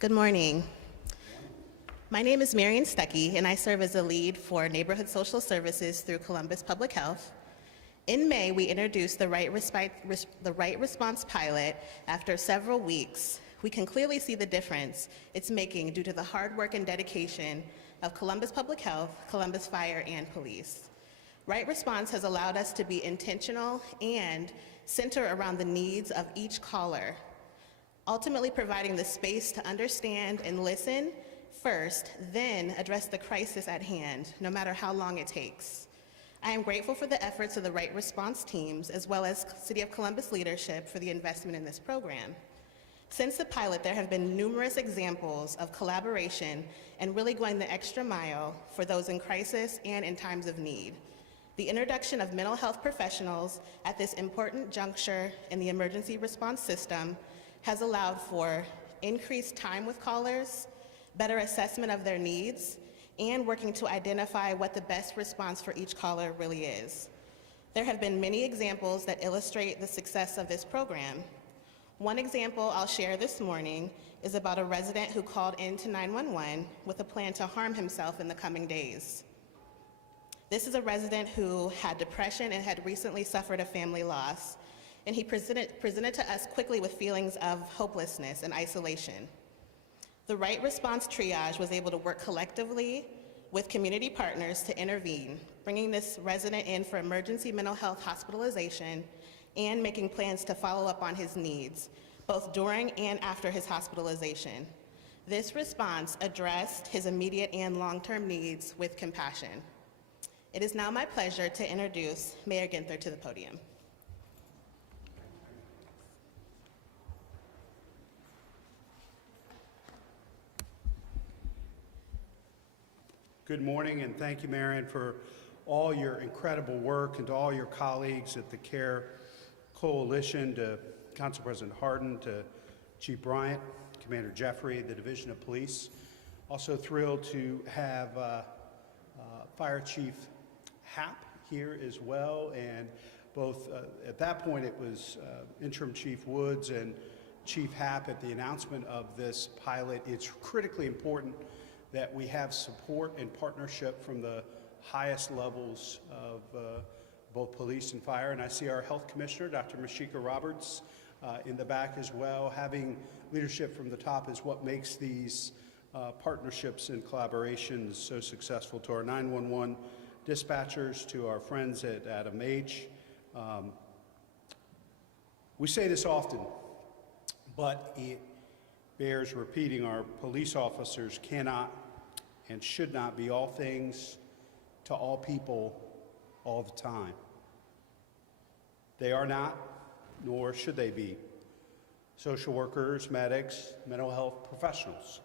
Good morning. My name is Marian Stuckey, and I serve as a lead for Neighborhood Social Services through Columbus Public Health. In May, we introduced the Right Response pilot. After several weeks, we can clearly see the difference it's making due to the hard work and dedication of Columbus Public Health, Columbus Fire, and Police. Right Response has allowed us to be intentional and center around the needs of each caller, ultimately providing the space to understand and listen first, then address the crisis at hand, no matter how long it takes. I am grateful for the efforts of the Right Response teams, as well as City of Columbus leadership for the investment in this program. Since the pilot, there have been numerous examples of collaboration and really going the extra mile for those in crisis and in times of need. The introduction of mental health professionals at this important juncture in the emergency response system has allowed for increased time with callers, better assessment of their needs, and working to identify what the best response for each caller really is. There have been many examples that illustrate the success of this program. One example I'll share this morning is about a resident who called into 911 with a plan to harm himself in the coming days. This is a resident who had depression and had recently suffered a family loss, and he presented to us quickly with feelings of hopelessness and isolation. The Right Response triage was able to work collectively with community partners to intervene, bringing this resident in for emergency mental health hospitalization and making plans to follow up on his needs, both during and after his hospitalization. This response addressed his immediate and long-term needs with compassion. It is now my pleasure to introduce Mayor Ginther to the podium. Good morning, and thank you, Marian, for all your incredible work, and to all your colleagues at the CARE Coalition, to Council President Hardin, to Chief Bryant, Commander Jeffery, the Division of Police. Also thrilled to have Fire Chief Happ here as well, and both at that point it was Interim Chief Woods and Chief Happ at the announcement of this pilot. It's critically important that we have support and partnership from the highest levels of both police and fire. And I see our health commissioner, Dr. Mashika Roberts, in the back as well. Having leadership from the top is what makes these partnerships and collaborations so successful. To our 911 dispatchers, to our friends at Adam H. We say this often, but it bears repeating. Our police officers cannot and should not be all things to all people all the time. They are not, nor should they be, social workers, medics, mental health professionals.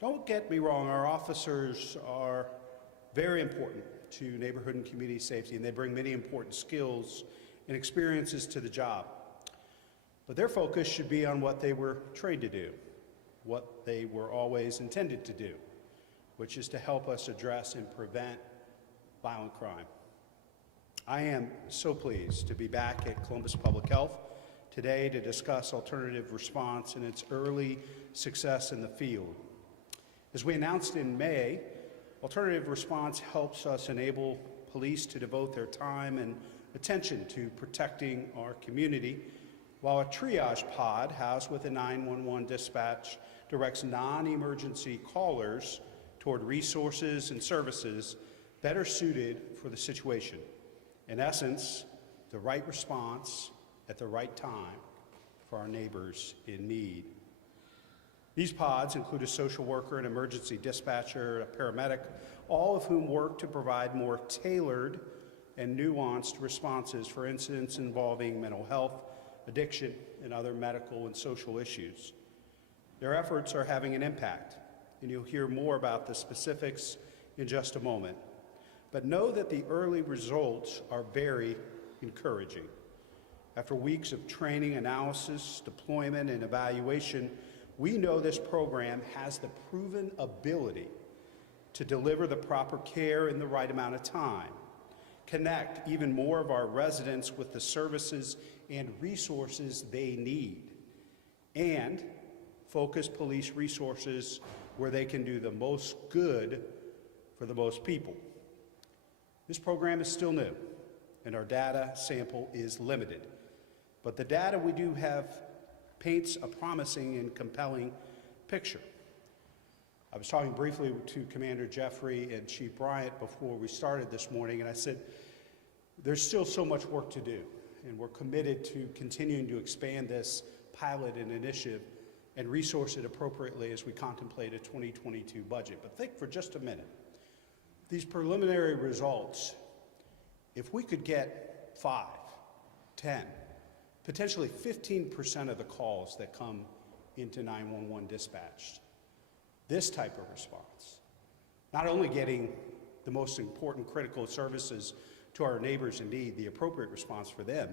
Don't get me wrong, our officers are very important to neighborhood and community safety, and they bring many important skills and experiences to the job. But their focus should be on what they were trained to do, what they were always intended to do, which is to help us address and prevent violent crime. I am so pleased to be back at Columbus Public Health today to discuss alternative response and its early success in the field. As we announced in May, alternative response helps us enable police to devote their time and attention to protecting our community, while a triage pod housed within 911 dispatch directs non-emergency callers toward resources and services better suited for the situation. In essence, the right response at the right time for our neighbors in need. These pods include a social worker, an emergency dispatcher, a paramedic, all of whom work to provide more tailored and nuanced responses for incidents involving mental health, addiction, and other medical and social issues. Their efforts are having an impact, and you'll hear more about the specifics in just a moment. But know that the early results are very encouraging. After weeks of training, analysis, deployment, and evaluation, we know this program has the proven ability to deliver the proper care in the right amount of time, connect even more of our residents with the services and resources they need, and focus police resources where they can do the most good for the most people. This program is still new, and our data sample is limited. But the data we do have paints a promising and compelling picture. I was talking briefly to Commander Jeffery and Chief Bryant before we started this morning, and I said, there's still so much work to do, and we're committed to continuing to expand this pilot and initiative and resource it appropriately as we contemplate a 2022 budget. But think for just a minute. These preliminary results, if we could get 5, 10, potentially 15% of the calls that come into 911 dispatched, this type of response, not only getting the most important critical services to our neighbors in need, the appropriate response for them,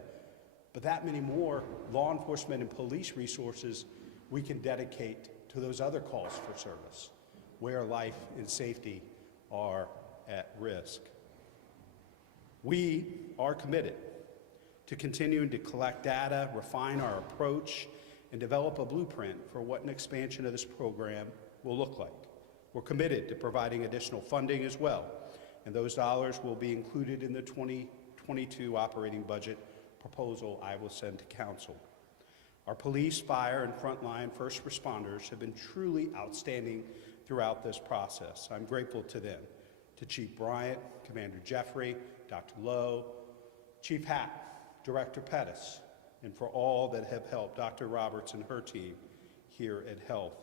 but that many more law enforcement and police resources we can dedicate to those other calls for service where life and safety are at risk. We are committed to continuing to collect data, refine our approach, and develop a blueprint for what an expansion of this program will look like. We're committed to providing additional funding as well, and those dollars will be included in the 2022 operating budget proposal I will send to Council. Our police, fire, and frontline first responders have been truly outstanding throughout this process. I'm grateful to them, to Chief Bryant, Commander Jeffery, Dr. Lowe, Chief Happ, Director Pettis, and for all that have helped Dr. Roberts and her team here at Health.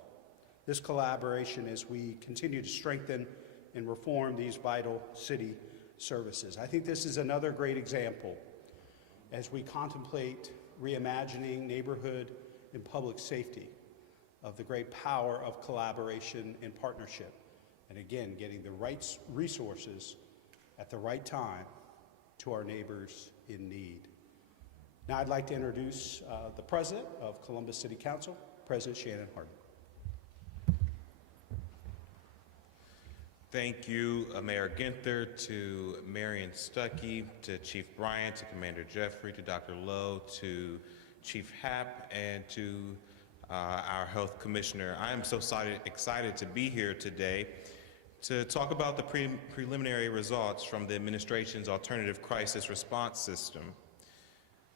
This collaboration as we continue to strengthen and reform these vital city services. I think this is another great example as we contemplate reimagining neighborhood and public safety of the great power of collaboration and partnership. And again, getting the right resources at the right time to our neighbors in need. Now I'd like to introduce the President of Columbus City Council, President Shannon Hardin. Thank you, Mayor Ginther, to Marion Stuckey, to Chief Bryant, to Commander Jeffery, to Dr. Lowe, to Chief Happ, and to our Health Commissioner. I am so excited to be here today to talk about the preliminary results from the administration's alternative crisis response system.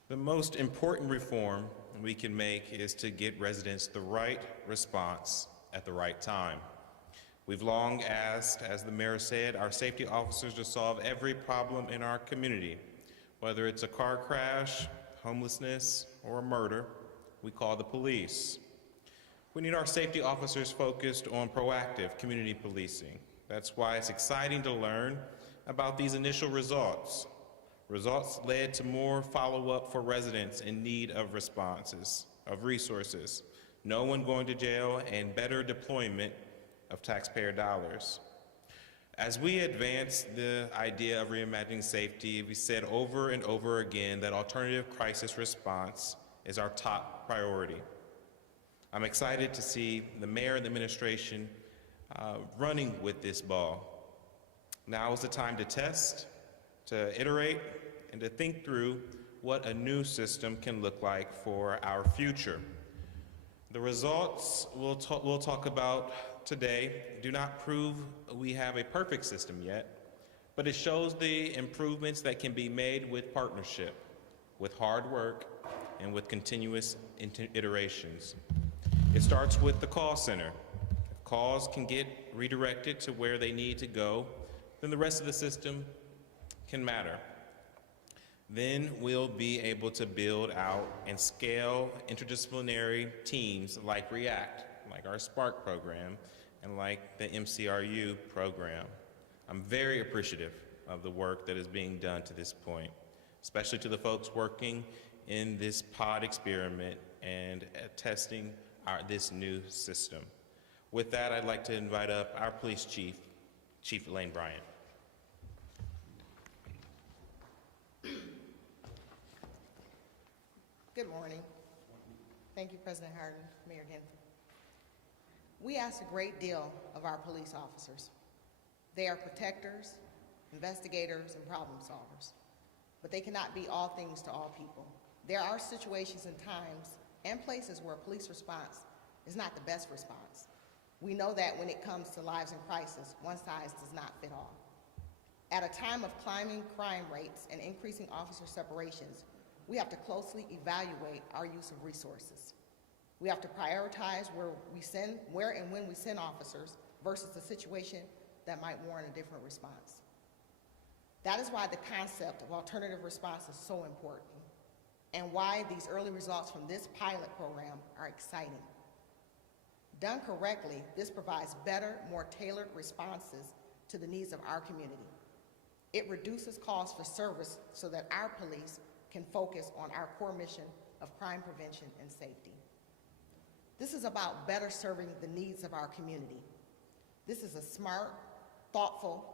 The most important reform we can make is to get residents the right response at the right time. We've long asked, as the mayor said, our safety officers to solve every problem in our community. Whether it's a car crash, homelessness, or a murder, we call the police. We need our safety officers focused on proactive community policing. That's why it's exciting to learn about these initial results. Results led to more follow-up for residents in need of responses, of resources, no one going to jail, and better deployment of taxpayer dollars. As we advance the idea of reimagining safety, we said over and over again that alternative crisis response is our top priority. I'm excited to see the mayor and the administration running with this ball. Now is the time to test, to iterate, and to think through what a new system can look like for our future. The results we'll talk about today do not prove we have a perfect system yet, but it shows the improvements that can be made with partnership, with hard work, and with continuous iterations. It starts with the call center. If calls can get redirected to where they need to go, then the rest of the system can matter. Then we'll be able to build out and scale interdisciplinary teams like REACT, like our SPARK program, and like the MCRU program. I'm very appreciative of the work that is being done to this point, especially to the folks working in this pod experiment and testing this new system. With that, I'd like to invite up our police chief, Chief Elaine Bryant. Good morning. Thank you, President Hardin, Mayor Ginther. We ask a great deal of our police officers. They are protectors, investigators, and problem solvers, but they cannot be all things to all people. There are situations and times and places where police response is not the best response. We know that when it comes to lives in crisis, one size does not fit all. At a time of climbing crime rates and increasing officer separations, we have to closely evaluate our use of resources. We have to prioritize where and when we send officers versus a situation that might warrant a different response. That is why the concept of alternative response is so important, and why these early results from this pilot program are exciting. Done correctly, this provides better, more tailored responses to the needs of our community. It reduces calls for service so that our police can focus on our core mission of crime prevention and safety. This is about better serving the needs of our community. This is a smart, thoughtful,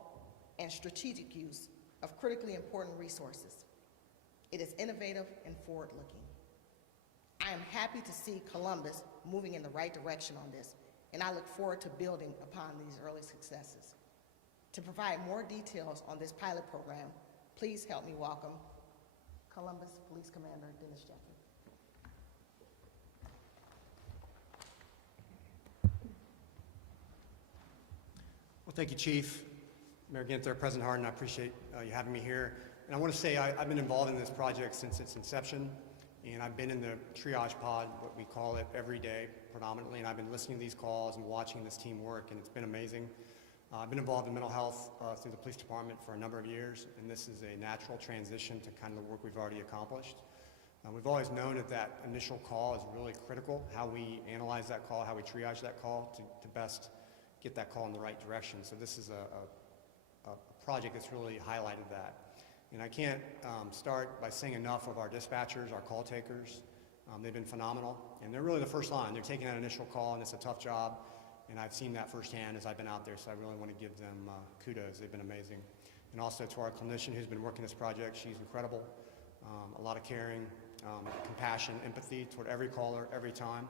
and strategic use of critically important resources. It is innovative and forward-looking. I am happy to see Columbus moving in the right direction on this, and I look forward to building upon these early successes. To provide more details on this pilot program, please help me welcome Columbus Police Commander Dennis Jeffery. Well, thank you, Chief. Mayor Ginther, President Hardin, I appreciate you having me here. And I want to say I've been involved in this project since its inception, and I've been in the triage pod, what we call it, every day predominantly, and I've been listening to these calls and watching this team work, and it's been amazing. I've been involved in mental health through the police department for a number of years, and this is a natural transition to kind of the work we've already accomplished. We've always known that that initial call is really critical, how we analyze that call, how we triage that call to best get that call in the right direction. So this is a project that's really highlighted that. And I can't start by saying enough of our dispatchers, our call takers. They've been phenomenal, and they're really the first line. They're taking that initial call, and it's a tough job. And I've seen that firsthand as I've been out there, so I really want to give them kudos. They've been amazing. And also to our clinician who's been working this project, she's incredible. A lot of caring, compassion, empathy toward every caller, every time.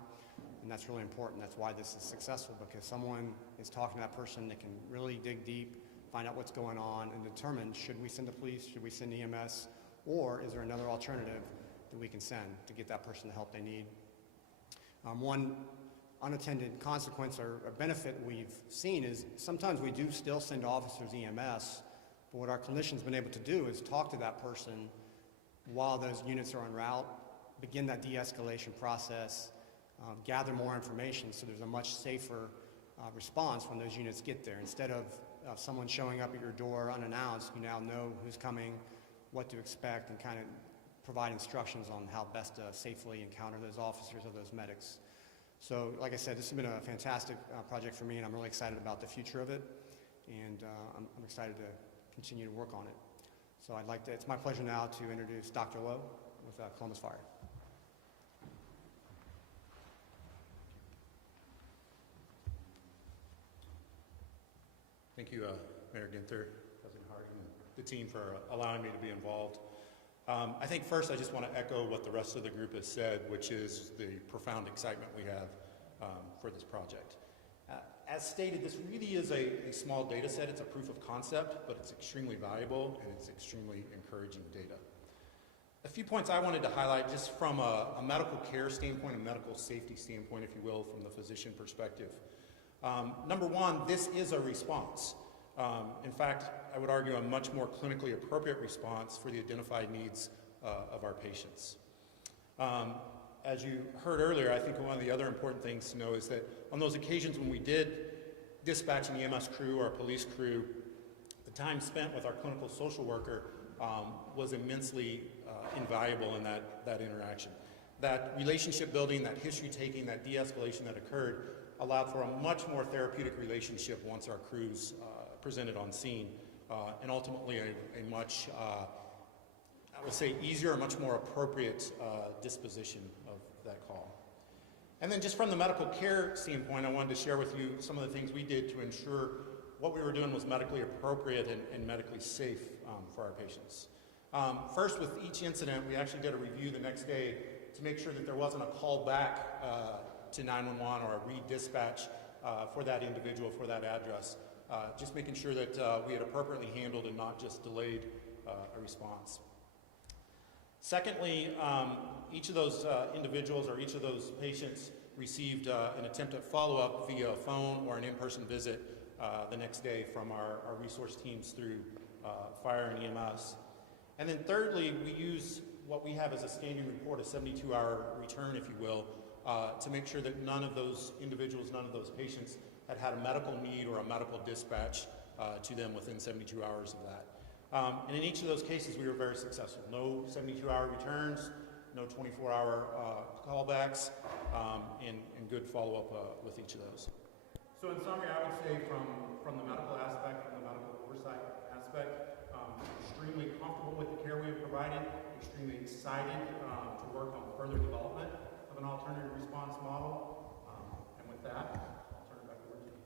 And that's really important. That's why this is successful, because someone is talking to that person that can really dig deep, find out what's going on, and determine, should we send the police, should we send EMS, or is there another alternative that we can send to get that person the help they need. One unintended consequence or benefit we've seen is sometimes we do still send officers EMS, but what our clinician's been able to do is talk to that person while those units are en route, begin that de-escalation process, gather more information so there's a much safer response when those units get there. Instead of someone showing up at your door unannounced, you now know who's coming, what to expect, and kind of provide instructions on how best to safely encounter those officers or those medics. So, like I said, this has been a fantastic project for me, and I'm really excited about the future of it, and I'm excited to continue to work on it. So it's my pleasure now to introduce Dr. Lowe with Columbus Fire. Thank you, Mayor Ginther, President Hardin, and the team for allowing me to be involved. I think first I just want to echo what the rest of the group has said, which is the profound excitement we have for this project. As stated, this really is a small data set. It's a proof of concept, but it's extremely valuable and it's extremely encouraging data. A few points I wanted to highlight just from a medical care standpoint, a medical safety standpoint, if you will, from the physician perspective. Number one, this is a response. In fact, I would argue a much more clinically appropriate response for the identified needs of our patients. As you heard earlier, I think one of the other important things to know is that on those occasions when we did dispatch an EMS crew or a police crew, the time spent with our clinical social worker was immensely invaluable in that interaction. That relationship building, that history taking, that de-escalation that occurred allowed for a much more therapeutic relationship once our crews presented on scene, and ultimately a much, I would say, easier, much more appropriate disposition of that call. And then just from the medical care standpoint, I wanted to share with you some of the things we did to ensure what we were doing was medically appropriate and medically safe for our patients. First, with each incident, we actually did a review the next day to make sure that there wasn't a call back to 911 or a re-dispatch for that individual, for that address. Just making sure that we had appropriately handled and not just delayed a response. Secondly, each of those individuals or each of those patients received an attempt at follow-up via phone or an in-person visit the next day from our resource teams through fire and EMS. And then thirdly, we use what we have as a standing report, a 72-hour return, if you will, to make sure that none of those individuals, none of those patients had a medical need or a medical dispatch to them within 72 hours of that. And in each of those cases, we were very successful. No 72-hour returns, no 24-hour callbacks, and good follow-up with each of those. So in summary, I would say from the medical aspect, from the medical oversight aspect, extremely comfortable with the care we have provided, extremely excited to work on further development of an alternative response model. And with that, I'll turn it back over to you.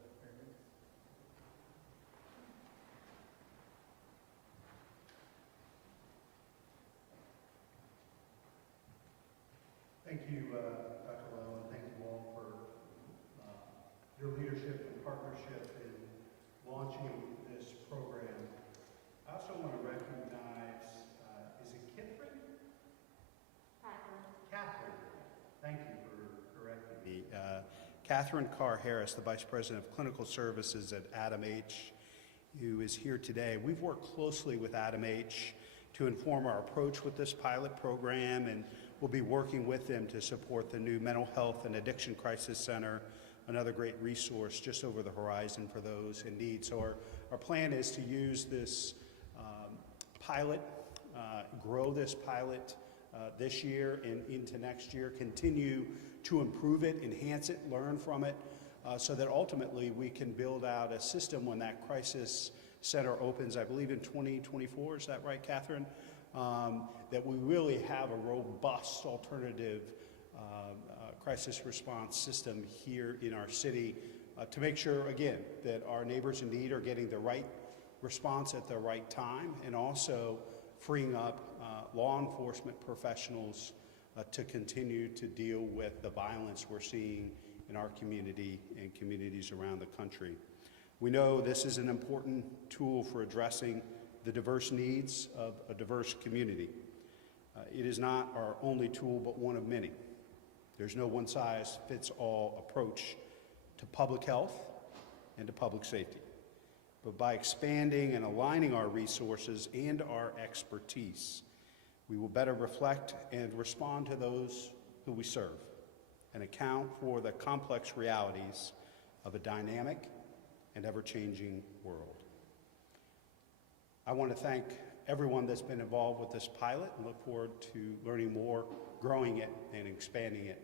Thank you, Dr. Lowe, and thank you all for your leadership and partnership in launching this program. I also want to recognize, is it Catherine? Catherine. Thank you for correcting me. Catherine Carr-Harris, the Vice President of Clinical Services at Adam H., who is here today. We've worked closely with Adam H. to inform our approach with this pilot program, and we'll be working with them to support the new Mental Health and Addiction Crisis Center, another great resource just over the horizon for those in need. So our plan is to use this pilot, grow this pilot this year and into next year, continue to improve it, enhance it, learn from it, so that ultimately we can build out a system when that crisis center opens, I believe in 2024, is that right, Catherine? That we really have a robust alternative crisis response system here in our city to make sure, again, that our neighbors in need are getting the right response at the right time, and also freeing up law enforcement professionals to continue to deal with the violence we're seeing in our community and communities around the country. We know this is an important tool for addressing the diverse needs of a diverse community. It is not our only tool, but one of many. There's no one-size-fits-all approach to public health and to public safety. But by expanding and aligning our resources and our expertise, we will better reflect and respond to those who we serve and account for the complex realities of a dynamic and ever-changing world. I want to thank everyone that's been involved with this pilot and look forward to learning more, growing it, and expanding it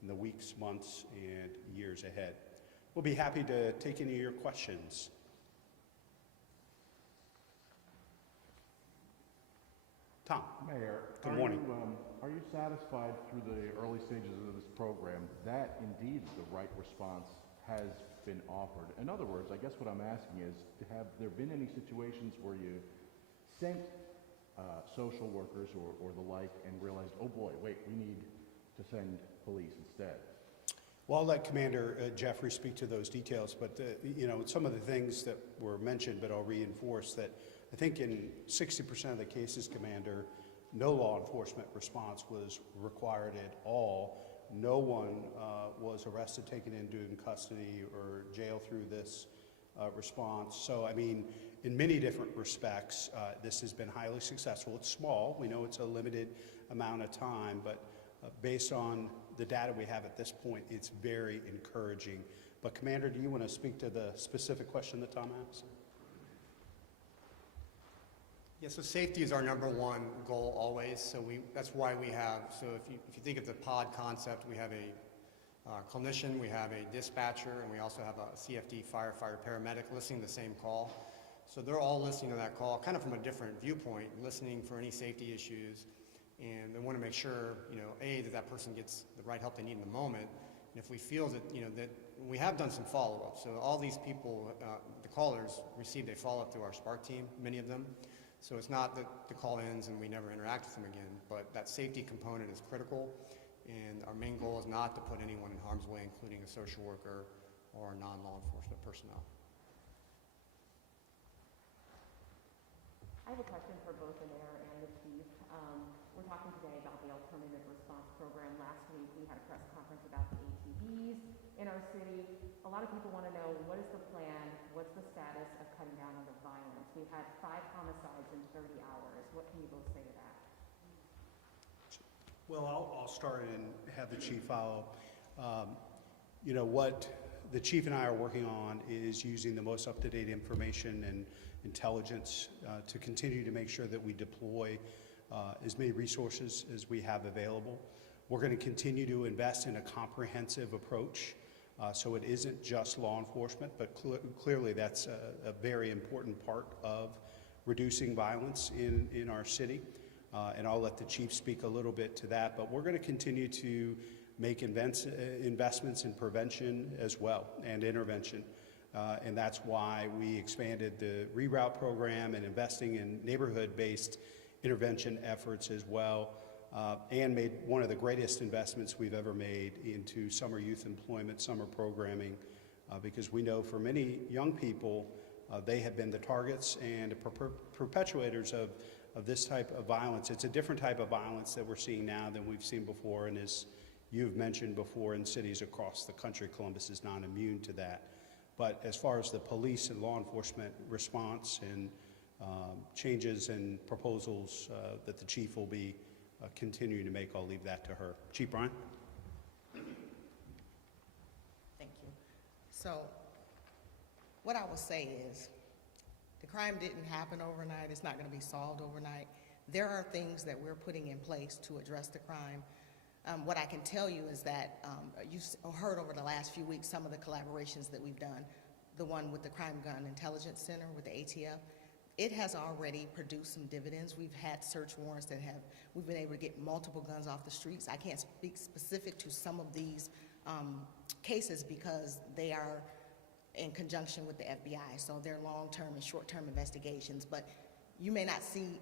in the weeks, months, and years ahead. We'll be happy to take any of your questions. Tom. Mayor, Good morning. Are you satisfied through the early stages of this program that indeed the right response has been offered? In other words, I guess what I'm asking is, have there been any situations where you sent social workers or the like and realized, oh boy, wait, we need to send police instead? Well, I'll let Commander Jeffery speak to those details, but some of the things that were mentioned, but I'll reinforce that I think in 60% of the cases, Commander, no law enforcement response was required at all. No one was arrested, taken into custody, or jail through this response. So, I mean, in many different respects, this has been highly successful. It's small. We know it's a limited amount of time, but based on the data we have at this point, it's very encouraging. But, Commander, do you want to speak to the specific question that Tom asked? Yeah, so safety is our number one goal always. So that's why we have, so if you think of the pod concept, we have a clinician, we have a dispatcher, and we also have a CFD firefighter paramedic listening to the same call. So they're all listening to that call, kind of from a different viewpoint, listening for any safety issues. And they want to make sure, that person gets the right help they need in the moment. And if we feel that, that we have done some follow-up. So all these people, the callers received a follow-up through our Spark team, many of them. So it's not that the call ends and we never interact with them again, but that safety component is critical, and our main goal is not to put anyone in harm's way, including a social worker or non-law enforcement personnel. I have a question for both the mayor and the chief. We're talking today about the alternative response program. Last week we had a press conference about the ATV city. A lot of people want to know, what is the plan? What's the status of cutting down on the violence? We've had 5 homicides in 30 hours. What can you both say to that? Well, I'll start and have the chief follow. You know, what the chief and I are working on is using the most up-to-date information and intelligence to continue to make sure that we deploy as many resources as we have available. We're going to continue to invest in a comprehensive approach, so it isn't just law enforcement, but clearly that's a very important part of reducing violence in our city. And I'll let the chief speak a little bit to that, but we're going to continue to make investments in prevention as well and intervention. And that's why we expanded the reroute program and investing in neighborhood-based intervention efforts as well, and made one of the greatest investments we've ever made into summer youth employment, summer programming, because we know for many young people, they have been the targets and perpetuators of this type of violence. It's a different type of violence that we're seeing now than we've seen before, and as you've mentioned before, in cities across the country, Columbus is not immune to that. But as far as the police and law enforcement response and changes and proposals that the chief will be continuing to make, I'll leave that to her. Chief Bryant? Thank you. So what I will say is, the crime didn't happen overnight. It's not going to be solved overnight. There are things that we're putting in place to address the crime. What I can tell you is that you've heard over the last few weeks some of the collaborations that we've done. The one with the Crime Gun Intelligence Center with the ATF. It has already produced some dividends. We've had search warrants that we've been able to get multiple guns off the streets. I can't speak specific to some of these cases because they are in conjunction with the FBI, so they're long-term and short-term investigations. But you may not see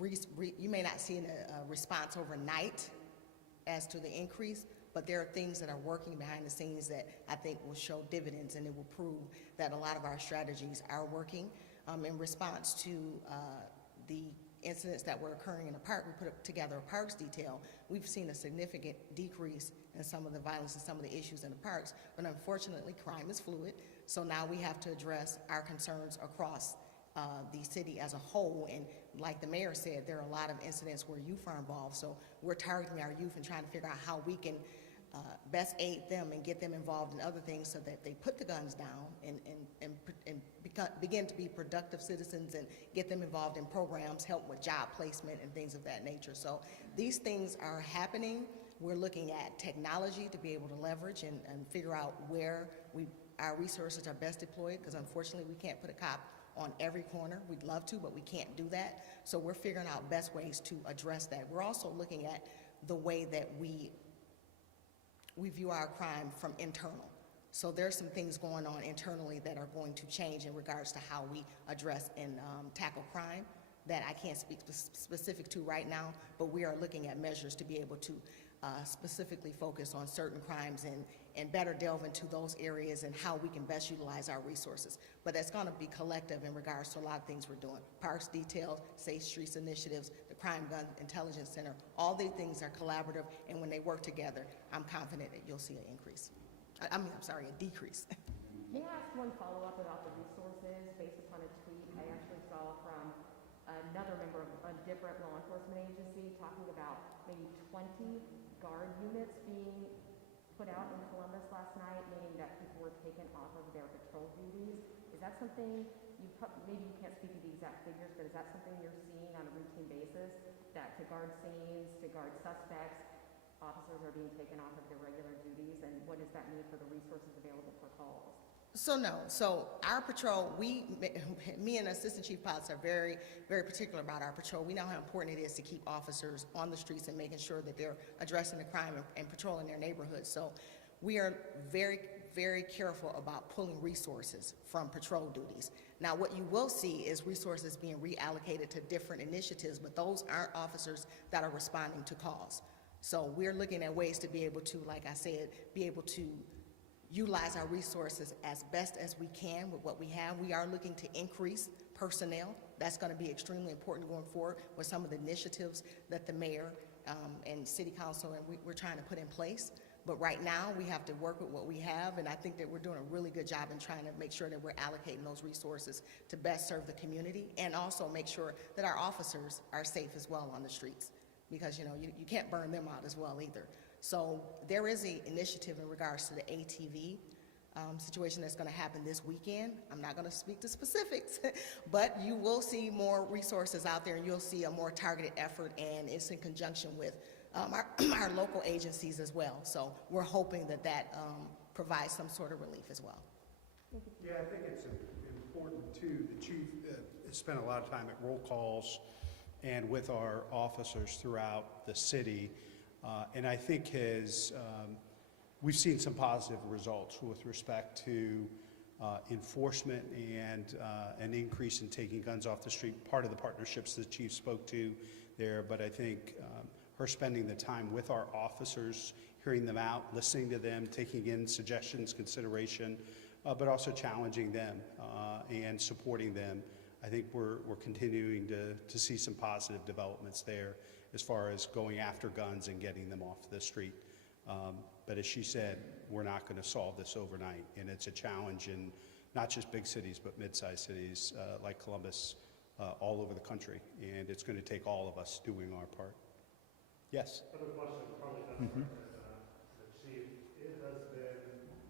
a response overnight as to the increase, but there are things that are working behind the scenes that I think will show dividends, and it will prove that a lot of our strategies are working. In response to the incidents that were occurring in the park, we put together a parks detail. We've seen a significant decrease in some of the violence and some of the issues in the parks, but unfortunately crime is fluid, so now we have to address our concerns across the city as a whole. And like the mayor said, there are a lot of incidents where youth are involved, so we're targeting our youth and trying to figure out how we can best aid them and get them involved in other things so that they put the guns down and begin to be productive citizens and get them involved in programs, help with job placement and things of that nature. So these things are happening. We're looking at technology to be able to leverage and figure out where our resources are best deployed, because unfortunately we can't put a cop on every corner. We'd love to, but we can't do that. So we're figuring out best ways to address that. We're also looking at the way that we view our crime from internal. So there's some things going on internally that are going to change in regards to how we address and tackle crime that I can't speak specific to right now, but we are looking at measures to be able to specifically focus on certain crimes and better delve into those areas and how we can best utilize our resources. But that's going to be collective in regards to a lot of things we're doing. Parks details, Safe Streets initiatives, the Crime Gun Intelligence Center, all these things are collaborative, and when they work together, I'm confident that you'll see an increase. I'm sorry, a decrease. May I ask one follow-up about the resources based upon a tweet I actually saw from another member of a different law enforcement agency talking about maybe 20 guard units being put out in Columbus last night, meaning that people were taken off of their patrol duties. Is that something maybe you can't speak to the exact figures, but is that something you're seeing on a routine basis, that to guard scenes, to guard suspects, officers are being taken off of their regular duties, and what does that mean for the resources available for calls? So no, so our patrol, me and Assistant Chief Potts are very, very particular about our patrol. We know how important it is to keep officers on the streets and making sure that they're addressing the crime and patrolling their neighborhoods. So we are very, very careful about pulling resources from patrol duties. Now what you will see is resources being reallocated to different initiatives, but those aren't officers that are responding to calls. So we're looking at ways to be able to, like I said, be able to utilize our resources as best as we can with what we have. We are looking to increase personnel. That's going to be extremely important going forward with some of the initiatives that the mayor and city council and we're trying to put in place. But right now, we have to work with what we have, and I think that we're doing a really good job in trying to make sure that we're allocating those resources to best serve the community, and also make sure that our officers are safe as well on the streets, because, you know, you can't burn them out as well either. So there is an initiative in regards to the ATV situation that's going to happen this weekend. I'm not going to speak to specifics, but you will see more resources out there, and you'll see a more targeted effort, and it's in conjunction with our local agencies as well. So we're hoping that that provides some sort of relief as well. Yeah, I think it's important too. The chief has spent a lot of time at roll calls and with our officers throughout the city, and I think we've seen some positive results with respect to enforcement and an increase in taking guns off the street. Part of the partnerships the chief spoke to there, but I think her spending the time with our officers, hearing them out, listening to them, taking in suggestions, consideration, but also challenging them and supporting them. I think we're continuing to see some positive developments there as far as going after guns and getting them off the street. But as she said, we're not going to solve this overnight, and it's a challenge in not just big cities, but mid-sized cities like Columbus all over the country, and it's going to take all of us doing our part. Yes? Another question, probably best for the chief. It has been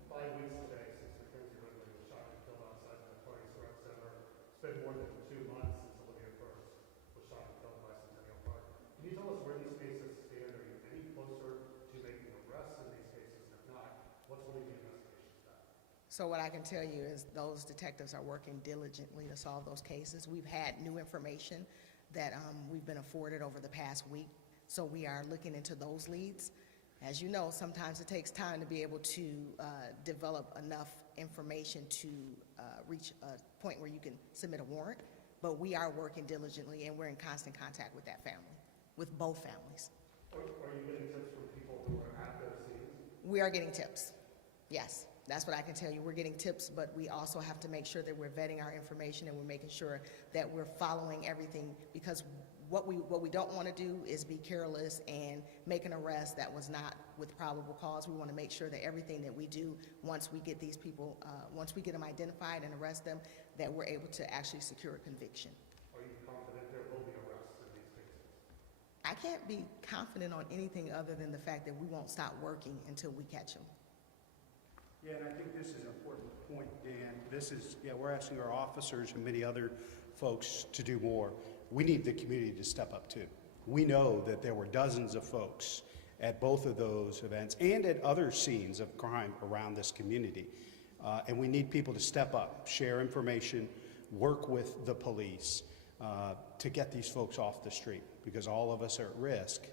5 weeks today since Mackenzie Ridley was shot and killed outside the Notorious Rec Center. It's been more than 2 months since Olivia First was shot and killed by Centennial Park. Can you tell us where these cases stand? Are you any closer to making arrests in these cases? If not, what's holding the investigations back? So what I can tell you is those detectives are working diligently to solve those cases. We've had new information that we've been afforded over the past week. So we are looking into those leads. As you know, sometimes it takes time to be able to develop enough information to reach a point where you can submit a warrant, but we are working diligently, and we're in constant contact with that family, with both families. Are you getting tips from people who are at those scenes? We are getting tips, yes. That's what I can tell you. We're getting tips, but we also have to make sure that we're vetting our information and we're making sure that we're following everything, because what we don't want to do is be careless and make an arrest that was not with probable cause. We want to make sure that everything that we do, once we get these people, once we get them identified and arrest them, that we're able to actually secure a conviction. Are you confident there will be arrests in these cases? I can't be confident on anything other than the fact that we won't stop working until we catch them. Yeah, and I think this is an important point, Dan. We're asking our officers and many other folks to do more. We need the community to step up too. We know that there were dozens of folks at both of those events and at other scenes of crime around this community. And we need people to step up, share information, work with the police to get these folks off the street, because all of us are at risk